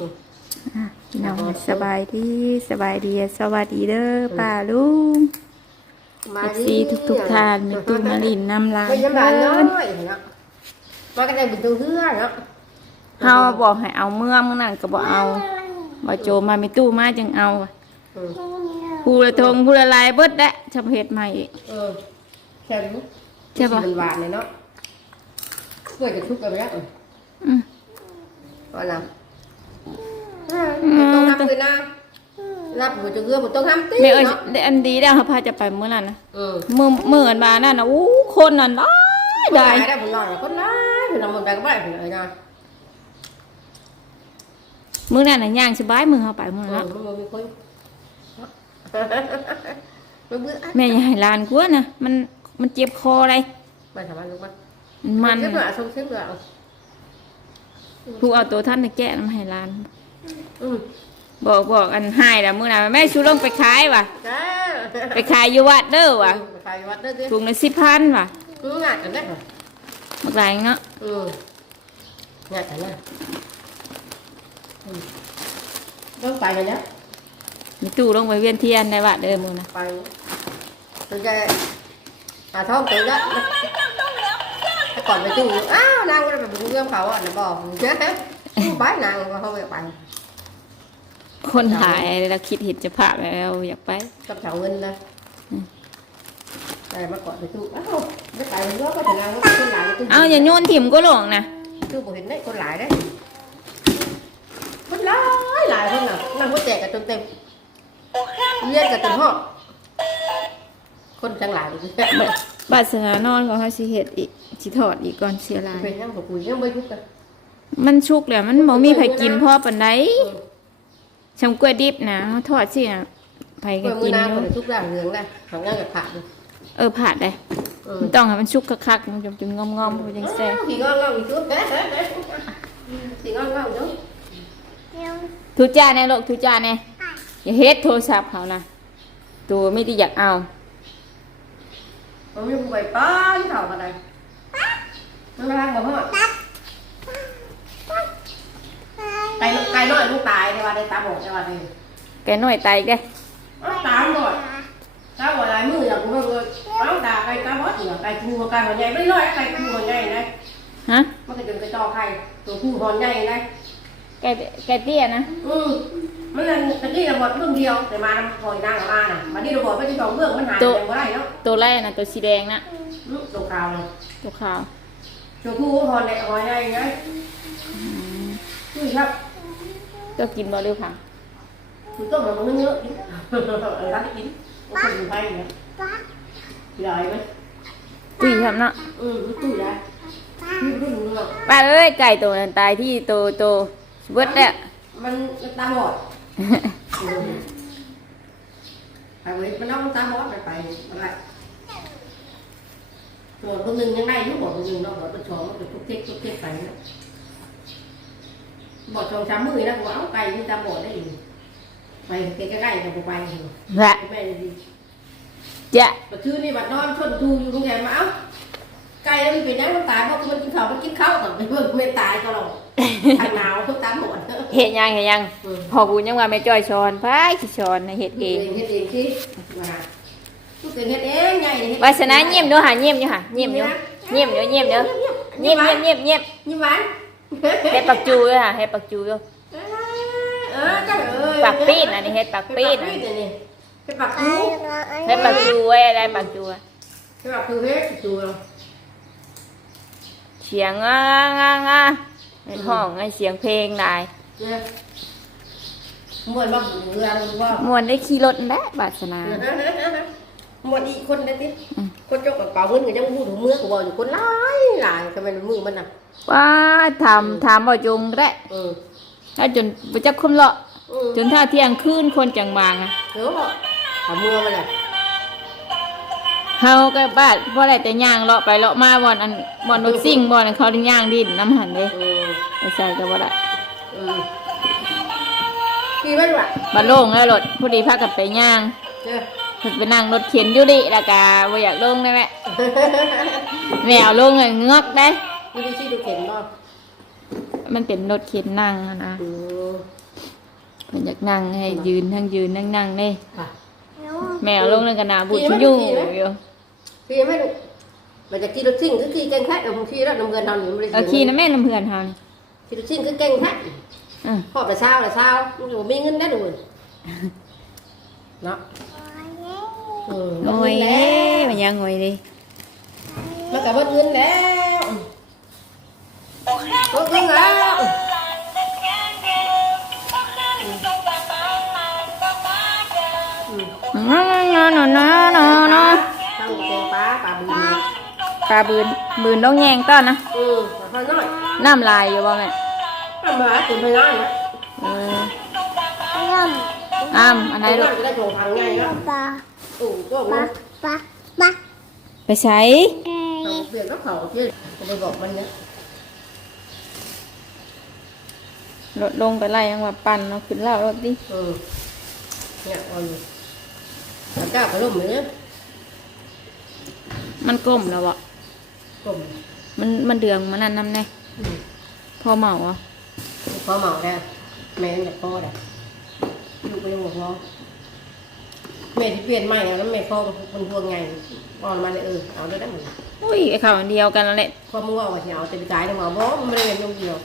อะพี่น้องสบายดีสบายดีสวัสดีเด้อป้าลุงมาเอฟซีทุกทุกๆท่านมีตู้มาลินน้ำลายไม่ยำบานเพิ่น้อนยเนาะมากันได้บุญตัวเฮือเนาะเฮาบอกให้เอาเมื่อมื้อนั้นก็บ่เอาบ่โจมามีตู้มาจึงเอาอืมผู้ละทงผู้ละลายเบิดแหละชำเฮ็ดใหม่อีกเออแค่รู้ใช่ปะมันหวานเลยเนาะเพื่อจะทุกข์กันไปแล้วอืมว่าน้ำ ต้องทำเลยนะรับบุญตัวเฮือบุญต้องทำตีแม่เอ้ยเนาะได้อันดีแล้วเฮาพาจะไปมื้อนั้นนะเออมื้อมื้ออันบานั่นน่ะอู้คนนั่นหลายหได้ลายได้ผลนอนคนร้ายผลนอนมันไปก็ไม่ได้ผลเลยนะมื้อนั้นน่ะย่างสบายมื้อเฮาไปมื้อเออนั้นมันมีคนมันเบื่อแม่อย่าให้หลานกลัวนะมันมันเจ็บคออะไรมันทำอะไรลูกมันมัน เช็ดหน่อยส่งเช็ดหน่อย ผู้เอาตัวท่านน่ะแกะนำให้หลาน อืมบอกบอกอันให้ละมื้อน่ะแม่ชูลงไปขายว่ะ จ้าไปขายอยู่วัดเด้อว่ะไปขายวัดเด้อสิถุงละ10,000ว่ะอืมงานกันได้เหรอบักหลายเนาะอืมงานกันนะอืมต้องไปกันแล้วมีตู้ลงไปเวียนเทียนในวัดเด้อมื้อน่ะไปสนใจหาท้องตื่นแล้วถ้า ก่อนไปตู้อ้าวนางก็ได้ไปบุญเรื่องเขาอะนะบอกเจ๊ไปนางก็เขาไปไปคนหายแล้วคิดเห็นจะพาแล้วอยากไปกับชาวเงินนะไปมาก่อนไปตู้อ้าวไม่ไปเยอะก็แต่นางก็คนหลายตู้เอาอย่าโยนถิ่มก็หลงนะตู้ผมเห็นได้คนหลายได้คนหลายหลายคนน่ะนั่งก็แจกกันจนเต็มเรียนกันจนห้องคนจังหลายเลย บาสนานอนของเขาสิเฮ็ดอีกสิถอดอีกก่อนเสียลาย เป็นยังบอกกูยังไม่ยุกกันมันชุกแล้วมันบ่มีไผกินพอปานใดชำกล้วยดิบนะเขาทอดสิน่ะไผเมื่ก็อมืกิอนนาอคนยู่ทุกอย่างเหลืองได้ทางงานกับขาดเออผ่าดได้เออมันต้องให้มันชุกคักๆมันจะงอมๆพอจังแซ่บสีงอนงอนอีกชุดสีงอนงอนอีกชุดทุจ้าแน่ลูกทุจ้าแน่อย่าเฮ็ดโทรศัพท์เขานะตัวไม่ได้อยากเอา มันไม่ผู้ใบป้านเข่ากันเลยมันไม่ทำกับพ่อไก่ไก่น้อยลูกตายในวันในตาบอดในวันนี้แกน้อยตายอีกเด้ตาบอดตาบอดลายมืออย่างกูเลยเอาตาไก่ตาบอดเหรอไก่คูไก่หัวใหญ่ไม่น้อยไก่คูหัวใหญ่นะฮะมันก็จะกระจอกไข่ตัวคูหัวใหญ่นะแกแกเตี้ยนะอืม มันนั่นตะกี้ระเบิดเบื้องเดียวแต่มาคอยนางมาน่ะมาที่ระเบิดไปที่สองเบื้องมันหายไปเมื่อไรเนาะตัวแรกนะตัวสีแดงนะตัวขาวเลยตัวขาวตัวผู้หอนในหอยในไงนี่ครับก็กินบ่เร็วค่ะคุณต้มมันเยอะดิรักกินมันเป็นไฟเนี่ยใหญ่ไหมตุ้ยครับเนาะอืมตู้ใหญ่นี่รุ่นเนาะป้าเอ้ยไก่ตัวนั้นตายที่โตโตเบิดแล้วมันตาบอดไปเว้ยมันน้องตาบอด ไปไปอะไรตัวตัวหนึ่งยังได้ยุบบอกตัวหนึ่งเนาะบอกตัวสองตัวทุกเท็กทุกเท็กไปเนาะบอกสองสามมือนะกูเอาไก่ที่ตาบ อดได้อยู่ไปใกล้ๆกับกูไปอยู่ละแม่ดีจะบัดชื่อนี่บัดนอนชนทูอยู่โรงแรมมาเอ้าไก่แล้วมันเป็นยังมันตายเพราะมันกินข้าวมันกินข้าวก่อนไปเบิ่งไม่ตายก็หรอกทางหนาวเขาตามหมดเห็นยังเห็นยังพอบุญยังว่าแม่จ้อยชอนพายสิชอนในเฮ็ดเอเองงเฮ็ดเองสิมาทุกเป็นเฮ็ดเองใหญ่นี่วาสนาเงียบเด้อหาเงียบอยู่ค่ะเงียบอยู่เงียบเด้อเงียบเด้อเงียบเงียบเงียบเงียบยิ้มหวานเฮ็ดปักจูด้วยค่ะเฮ็ดปักจูด้วยเออจ้าเอ้ยปักปีนอันนี้เฮ็ดปักปีนเฮ็ดปักปีนนี่เฮ็ดปักคูเฮ็ดปักจูไว้อะไรปักจูอะเฮ็ดปักคูเฮ็ดจูเสียงอ่างอ่างอ่า ในห้องไอ้เสียงเพลงได้เนี่ยม่วนบ่เรือมันบ่ม่วนได้ขี่รถแหละบาสนาหมดอีกคนได้ติอืมคนจกกระเป๋าเงินก็ยังพูดถึงเมื่อกูบอกอยู่คนหลายหลายทำไมมือมันน่ะว่าทำทำบ่จงก็ได้เออถ้าจนบ่จักคนเลาะเออจนถ้าเที่ยงคืนคนจังบางอะเดี๋ยวเอามือมันแหละเฮาก็บ้านบ่ได้แต่ย่างเลาะไปเลาะมาบ่อนอันบ่อนรถซิ่งบ่อนอันเขาได้ย่างดินน้ำหันเด้เออ ไปใส่ก็บ่ได้เออขี่มันว่ะบ่โล่งแล้วรถพอดีพากันไปย่างเจ้าเพิ่นไปนั่งรถเข็นอยู่ดิแล้วก็บ่อยากลงได้แม่แม่เอาลงเลยเงือกได้ดูดิชิดูเข็มบ่มันเป็นรถเข็นนั่งอะนะอืมอเพิ่นอยากนั่งให้ยืนทั้งยืนทั้งนั่งนี่ค่ะ แมวลงนั่นก็น่าบุญอยู่อยู่ขี่ไหมลูกมันจะขี่รถซิ่งคือขี่เก่งแท้เราขี่แล้วน้ำเงินทำอยู่ไม่ได้เอาขี้นะแม่น้ำเพื่อนเฮานี่ ขี่รถซิ่งคือเก่งแท้อือพ่อไปเช้าเลยเช้ามันอยู่มีเงินได้ดูเนาะเออโอ้ยแล้เอ้วมั นยังงอยดิมันกับเงินแล้วเงินแล้วนอนนอนนอนนอนนอนทำแกงปลาปลาบืนปลาบืนบืนต้องแยงต้อนนะอืมปลาน้อยน้ำลายอยู่บ่แม่ทำมากินไปน้อยนะเอออ้ามอันไหนไอ้ลูลูกกจะได้โชว์พังไงเนาะปลาโอ้โหปลานะปลาปลาไปใช้ทำเปลี่ยนก็เขาเพื่อนจะไปบอกมันเนี่ยรถลงไปไล่ยังว่าปั่นเอาขึ้นเล่ารถดิเออเนี่ยเอาอยู่แล้วก้าวกระลุ่มเลยเนี่ยมันก้มแล้วบ่กลมมันมันเดืองมันนั่นน้ำแน่อืม พอเมาอะพอเมาแล้วแม่อยากพ่อแล้วลูกไปยังบอกน้องแม่ที่เปลี่ยนใหม่แล้วแม่พ่อมันพวงไงอ่อนมาเลยเออเอาได้ได้หมดอุ้ยไอ้ข่าวอันเดียวกันนั่นแหละความมั่วว่าจะเอาแต่ไปจ่ายในหมอบอกมันไม่ได้เงินยงเดียว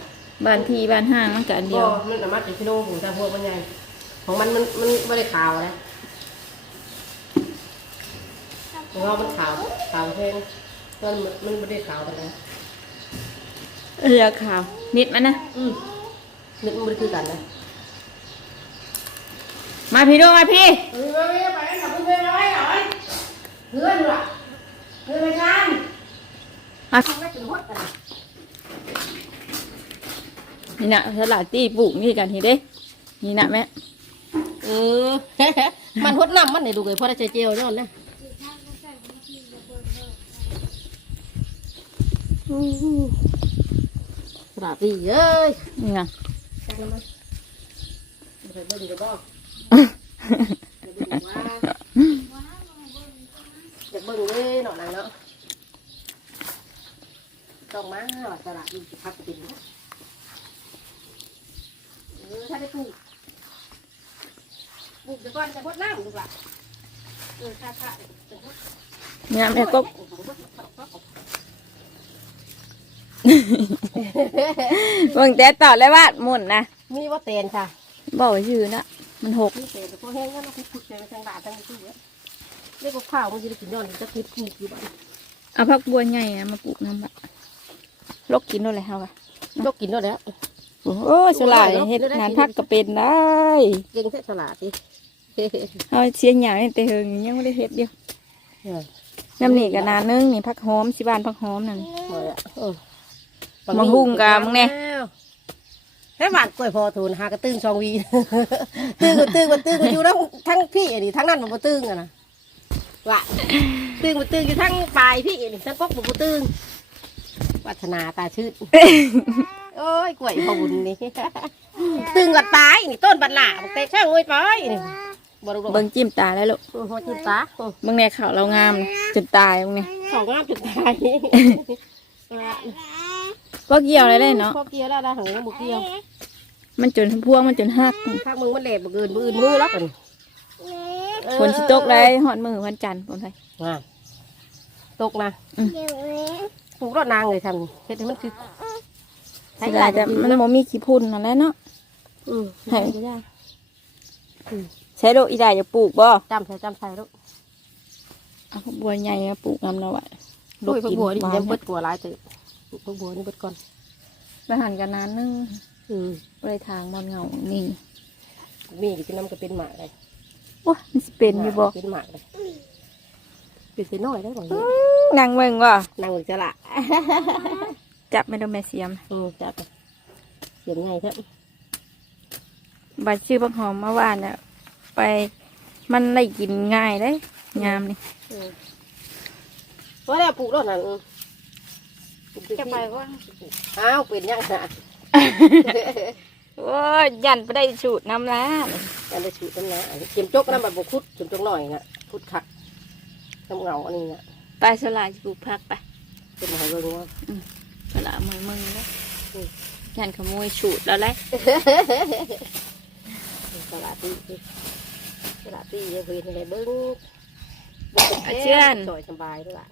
บ้านที่บ้านห้างมันก็อันเดียวก็มันสามารถเป็นพี่โน่ผมจะพวกมันไงของมันมันมันไม่ได้ขาวนะของเรามันขาวขาวเพลงมันมันไม่ได้ขาวกันนะ เรือขาว นิดมันนะอืมนึกมันไม่ได้คือกันนะมาพี่ดูมาพี่ เฮ้ยไปไปกับเพื่อนไปหน่อยเพื่อนล่ะเพื่อนไปงานมาไม่ถึงหดกันนี่นะสลัดตีปลูกนี่กันทีเด้ นี่นะแม่เออ มันหดน้ำมันไหนดูเลยพอได้เจลย้อนนะสระดีเอ้ยนี่นะจังแล้วมั้ยเดี๋ยวเบิ่งเดี๋ยวบอกเดี๋ยวเบิ่งว่าเดี๋ยวเบิ่งเลยหน่อยนะเนาะต้องมาว่าสระดีสิพักเป็นนะเออถ้าได้ปลูกปลูกเดี๋ยวก่อนจะพดน้ำดูละเออค่ะค่ะจะพดนี่นะแม่ก็ เบิ่งแต่ต่อเลยว่าหมุนนะมีว่าเตนค่ะบอกชื่อนะมันหกมีเตนแต่พอแห้งก็ต้องคุกๆใจไปทางบาททางตู้เยอะเรียกว่าข้าวมันจะได้กินย้อนจะคิดคุกอยู่บ้านเอาพักบัวใหญ่นะมาปลูกน้ำบะลกกินด้วยเลยเฮาอะยกกินแล้วแล้วโอ้โหสลายเฮ็ดงานพักก็เป็นได้เก่งแท้สลัดดิเอาเชียงใหญ่แต่เฮงยังไม่ได้เฮ็ดเดียวน้ำนี่ก็นานนึงนี่พักหอมสิบ้านพักหอมนั่น มังหุงกะมึงแน่แค่หวานกล้วยพอทูนหากระตึ้งชองวี ตึ้งก็ตึ้งก็ตึ้งก็อยู่ทั้งทั้งพี่อันนี้ทั้งนั้นมันบ่ตึ้งอะนะว่าตึ้งมันตึ้งอยู่ทั้งปลายพี่อันนี้ทั้งกกมันบ่ตึ้งวัฒนาตาชื่นโอ้ยกล้วยพอบุญนี่ตึ้งกัดตายนี่ต้นบัดหล่าบักเตะช่างงวยไปนี่บ่รู้เบิ่งจิ้มตาแล้วลูกโอ้โหจิ้มตาโอ้เบิ่งแน่ข่าวเรางามจนตายเบิ่งแน่ของงามจุดตาย ก็เกี่ยวอะไรได้เนาะพอเกี่ยวแล้วได้ของยังบ่เกี่ยวมันจนพวงมันจนหักถ้ามึงมันแหลบบ่เกินมืออื่นมือแล้วกันฝนสิตกเลยหอดมือวันจันทร์คนไทยอ่าตกนะเดี๋ยวแม่ปลูกรอดนางเลยทำเฮ็ดให้มันคือสิได้แต่ มันบ่มีขี้พุ่นนั่นแหละเนาะอืมให้ให้ได้ใช้โลกอีได้จะปลูกบ่จำใส่จำใส่ลูกเอาพวกบัวใหญ่มาปลูกนำเนาะว่ะลูกพวกบัวนี่หวายังเบิดบัวหลายเตย ปลูกพวกบัวนี่เบิดก่อนไปหันกันนานนึงอืมเลยทางบอนเงานี่มีกินน้ำก็เป็นหมากเลยโอ้มันสิเป็นอยู่บ่เป็นหมากเลยเป็นสีน้อยได้บ่อื้อนั่งเบิ่งว่ะนางเหมือนจะละจับไม่โดนแม่เสียมอืมจับไปเสียงไงครับบัดชื่อบักหอมเมื่อวานเนี่ยไปมันได้กินง่ายได้งามนี่ว่าแล้วปลูกรอดนั่นอืม จะไปว่าอ้าวเป็นยังไงโอ้ยยันไปได้สูตรน้ำล้าอันนี้ชูต้นนะอันนี้เข็มจกน้ำแบบบกคุดเข็มจกหน่อยนะคุดขักน้ำเงาอันนี้นะไปสลายปลูกผักไปเป็นหอยเบิ่งว่าสลายมึงมึงแล้วยันขโมยฉูดแล้วแหละสลัดตีสลัดตีจะเห็นอะไรเบิ้งสวยสบายด้วยล่ะ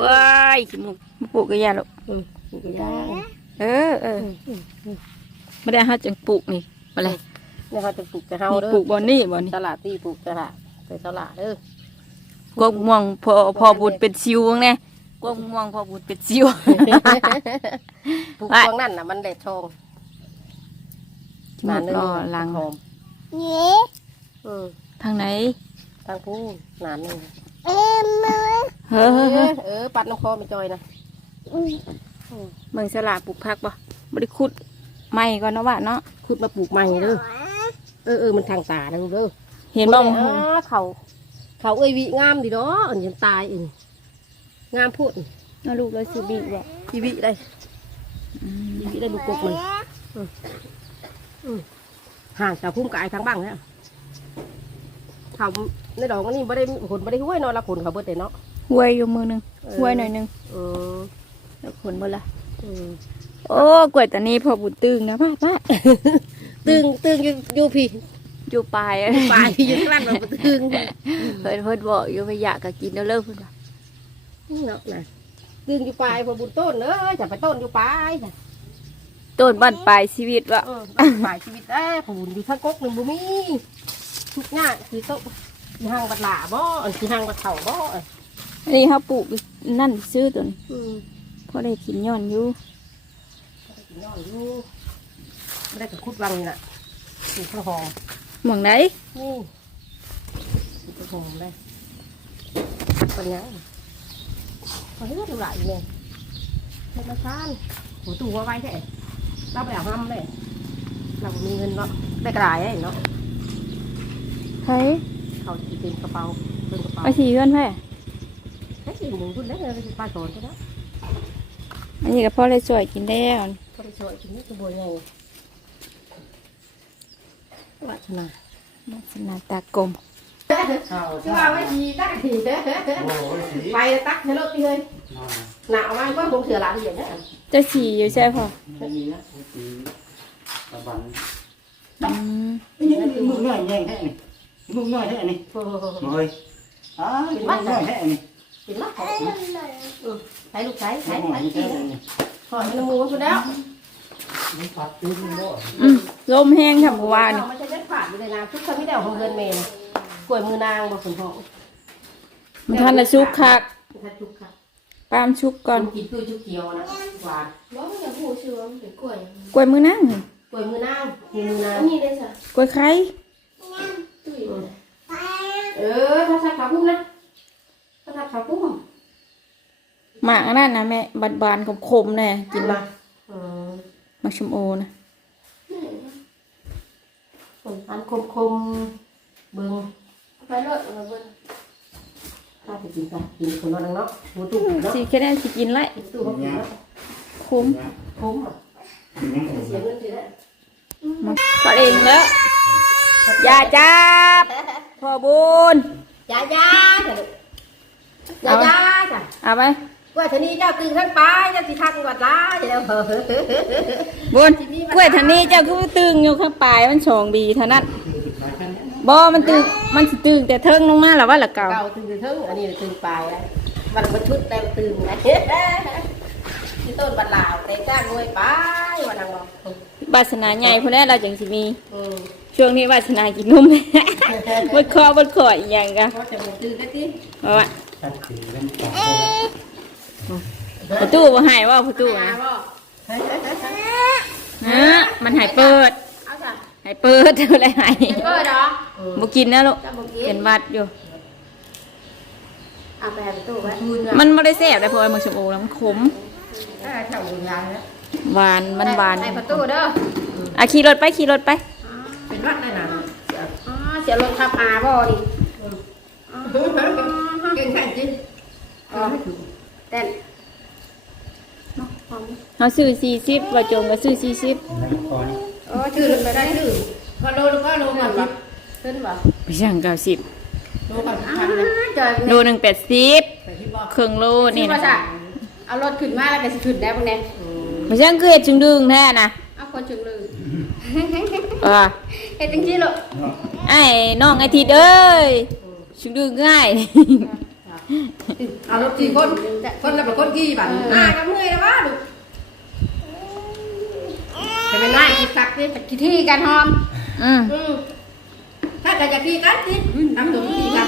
ว้ายขี้มุกมาปลูกกระยาลูกอืมก็ได้เออเออไม่ได้ห้าจังปลูกนี่อะไรเนี่ยเขาจะปลูกจะเฮานี่เด้อปลูกบอนนี่บอนนี่สลัดตีปลูกสลัดใส่สลัดเด้อกวงม่วงพอพอบุญเป็นซิวไงกวงม่วงพอบุญเป็นซิวปลูกตรงนั้นน่ะมันแดดทองหมดรอลังหอมนี่อืมทางไหนทางผู้นานหนึง เออเออเออเออ ปัดน้ำคอไม่จอยนะเบิ่งสลาปลูกผักบ่บริคุดไม่ก่อนนะว่าเนาะขุดมาปลูกใหม่เด้อเออเออมันทางตาเด้อเด้อเห็นบ่เออเขาเขาเอ้ยวิงามดีเนาะอันยังตายอีกงามพูดเนาะลูกเลยสิบีบ่อีวิได้อีวิได้ลูกกบมันห่างจากพุ่มกายทางบ้างเนี่ยเขาในดอกนนี้ไม่ได้ผลไม่ได้ห้วยเนาะละผลเขาเบิดแต่เนาะ ห้วยอยู่มือหนึงห้วยหน่อยหนึงเออแล้วผลบ่ละเออโอ้กล้วยตานี้พอบุญตึงนะป้าป้าตึงตึงอยู่อยู่พี่อยู่ปลายปลายอยู่ข้างล่างแบบตึงเพิ่นเพิ่นบอกอยู่ว่าอยากก็กินแล้วเลิกเพิ่นว่าเนาะนะตึงอยู่ปลายพอบุญต้นเอ้ยจะไปต้นอยู่ปลายน่ะต้นบ้านปลายชีวิตว่าเออบ้านปลายชีวิตเอ้ยผมอยู่ทั้งกกหนึ่งบุมีทุกอย่างคือโต๊ะที่ห้างบัดหลาบ่อันที่ห้างบัดเข่าบ่เอ้ยอันนี้เขาปลูกนั่นซื้อตัวนี้อืมพอได้กินย้อนอยู่กินยอดอยู่ไม่ได้กับคุดวังนี่น่ะนี่ข้าวหอมหม่องไหนนี่นี่ข้าวหอมได้ปัญญาพอเลือดไหลเลยธนาคารหัวตู้ว่าไว้แท้เราไปเอาห้ำเลยเราบ่มีเงินเนาะได้กระดาษเนาะใครเขาจะเต็มกระเป๋าเต็มกระเป๋าไปสีเพื่อนแพ่ไอ้ สิ่งหนึ่งคุณได้เลยปลาโซนใช่ไหมอันนี้ก็พ่อเลยสวยกินได้แล้วก็ไปช่วยกินนี่คือบัวใหญ่วัฒนาลักษณะตากลมจะว่าไม่ดีตักทีไปตักเทลตีเลยหนาวมากก็คงเสือหลาน เหยียดนะเจะสีอยู่ใช่พอไม่มีนะตีตะบันอืมนี่มึงน้อยแย่งแท้นี่มึงน้อยแท้นี่เฮ้ยอ้าวมึงน้อยแท้นี่กินมากใช้ลูกใช้ใช้น้อยใช้แท้กินนี่หอยมันมูสุดแล้วมึงปัดตื้นบ่อืมลมแห้งทำบัวานี่มันจะได้ผ่านเลยนะทุกคนไม่ได้ของเงินเมนกล้วยมือนางบอกสมพงษ์มันทันละชุกคักถ้าจุกค่ะปามชุกก่อนกินตู้ชุกเขียวนะหวานน้องอย่าพูดชื่อว่ามันเป็นกล้วยกล้วยมือนั่งกล้วยมือนางมีมือนางอันนี้ได้จ้ะกล้วยไข่ตุ้ยเออถ้าทักขาพุ่มนะ ถ้าทักขาพุ่มหมากอันนั่นนะแม่บานบานๆขมๆแน่กินมามาอืมมาชมโอนะอันคมคมเบิ้งไปรถมาเบิ่งถ้าไปกินกันกินคนนอนเนาะหัวตู้เนาะสีแค่ได้สิกินไรตู้เขากินเนาะขมคมอะเสียเงินทีละก็เองแล้วอย่าจับพ่อบุญยายาจ้ะยายาจ้ะเอาไปว่าทีนี้เจ้าตื่นทั้งปลายเจ้าสิทักวัดล้าเดี๋ยวบุญกล้วยทันนี้เจ้าคือตึงอยู่ข้างปลายมันสองบีเท่านั้นบ่มันตึงมันสิตึงแต่เทิงลงมาแล้วว่าละเก่าเก่าตื่นถึงอันนี้ตื่นปลายมันมาชุดแต่ตื่นนะที่ต้นบัดลาวแต่จ้างรวยไปวันนั้นบอกวาสนาใหญ่พวกนี้เราจังสิมีอืม ช่วงนี้วาสนากินนมบดคอบดคออีกอย่างกะเพราะจะมันตื่นได้ที่เพราะว่าตัดถือเล่นต่อประตูบ่ใหายว่าประตูมานะบ่ฮะมันใหายเปิดเอาจ้ะใหายเปิดอะไรใหายเปิดเหรอบ่กินนะลูกจะบอกกิเป็นนหวัดอยู่เอาไปให้ตู้ไว้มันไม่ได้แซ่บได้เพราะว่ามันชมโอแล้วมันขมถ้าเช่าบุญยางแล้วหวานมันหวานให้ประตูเด้ออะขี่รถไปขี่รถไป เป็นวัดได้นะอ๋อเสียรถขับอาบ่ดิเก่งแค่จริงอ๋อเต้นเขาซื้อสี่สิบว่าจงก็ซื้อสี่สิบก่อนโอ้ชื่อไปได้ชื่อพอโลก็โลก่อนบ่ขึ้นบ่ไปช่างเก้าสิบโลก่อนพันเลยจอยโลหนึ่งแปดสิบไปที่บ่เครื่องโลนี่นี่นะนะเอารถขึ้นมาแล้วก็สิขึ้นได้บ่แน่รไม่ใช่คือเห็ดจึงดึงแท้นะเอาคนจุงเลย เออเฮ็ดจังซี่ลูกไอ้น้องไอทิดเอ้ยจึงดึงง่ายเอารถกี่คนคนละเป็นคนกี่บัตรหน้ากับเมื่อยแล้ววะลูกจะเป็นหน้ากี่สักดิกี่ที่กันหอมอืมอืมถ้าเกิดจะกี่กันสิทำตัวกี่กัน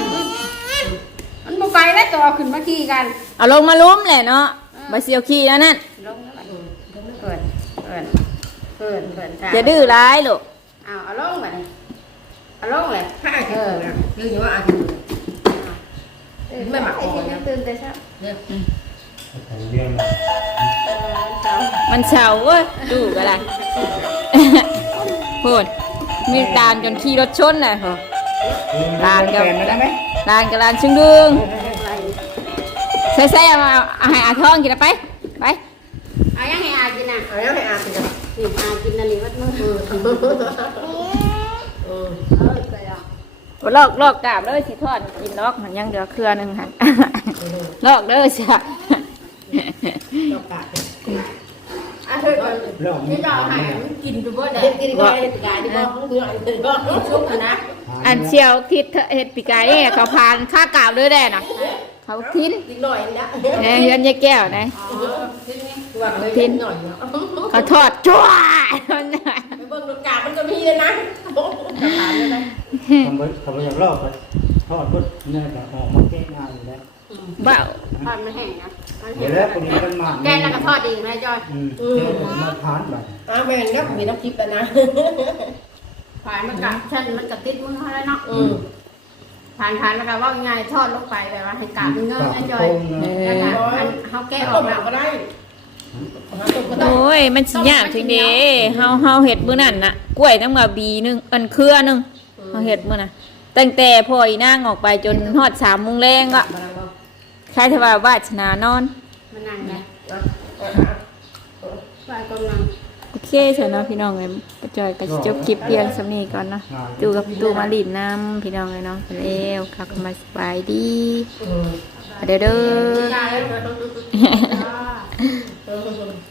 มันบ่ไปแล้วตัวเอาขึ้นมาขี่กัน เอาลงมาลุ้มแหละเนาะบาเซียวขี้แล้วนั่นลงแล้วบัดนี้เปิดเปิด เปิดเปิดจะดื้อร้ายลูกเอาเอาลงบัดนี้เอาลงเลยถ้าอาทิตย์นะยืนอยู่ว่าอาทิตย์ไม่หมักไอ้อ่อนที่นะตื่นแต่เช้าเรื่องเออเช้ามันเฉาเว้ยดูก็ได้พูดมีดานจนขี่รถชนน่ะเหรอลานกับแฟนได้ไหมลานกับลานชึงดึงใส่ใส่เอามาเอาให้อาทองกินเอาไปไปเอายังให้อากินน่ะเอาแล้วให้อาทิตย์กั นี่อากินนนี้วัดมือเออเออเออเคยลอกลอกกาบเลยสิทอดกินลอกมันยังเหลือเครือหนึ่งหันลอกเด้อจ้ะดอกกาดอะเฮ้ยเรื่องนี่จะเอาให้มันกินไปบ่ได้กินก็ได้กายดีบ้างเบื่อเบื่อก็ชุบนะอันเชียวทิศเฮ็ดปีกายเขาพานค่ากาบเลยได้นะ เขาทิ้นนิดหน่อยนะแหน่เฮือนยายแก้วนะว่าเลยทิ้นหน่อยเนาะเขาทอดจ้วนั่นน่ะไปเบิ่งดอกกาดมันก็มีเลยนะดอกกาดเลยนะทำไปทำไปอย่างรอบไปทอดปุ๊บเนี่ยก็ออกมาแก้งานอยู่แล้วเบ้าทอดมันแห้งนะมันเดี๋แห้ยวงแล้วคนนี้มันมาแกงแล้วก็ทอดอีกนะจอยอืมเดี๋ยวมาทานแบบอ่าแม่นนะมีน้ำพริกแล้วนะผ่านมันกัดฉันมันกัดติดมือเขาแล้วเนาะอืม ผ่านผ่านแล้วก็ว่าง่ายทอดลงไปแบบว่าให้กาบมันเงินนะจอยโค้งนะแล้วก็อันเขาแก้อต้อมกหนัแล้วกก็ได้หาต้มก็ได้โอ้ยมันสิยากถึงเด้เฮาเฮาเฮ็ดมื้อนั้นน่ะกล้วยตั้งมาบีหนึงอันเครือหนึงเฮาเฮ็ดมื้อน่ะตั้งแต่พ่ออีนางออกไปจนฮอด3โมงแรงก็มาแล้วเนาะใครทว่าวาสนานอน มันนั่งไงเอาเอาไปกำลังโอ เคเถอะเนาะพี่น้องเลยป้าจอยก็จบคลิปเพียงสำนีก่อนเนาะดูกับตูมาลินน้ำพี่น้องเลยเนาะไปแล้วครับมาสบายดีเด้อเด้อ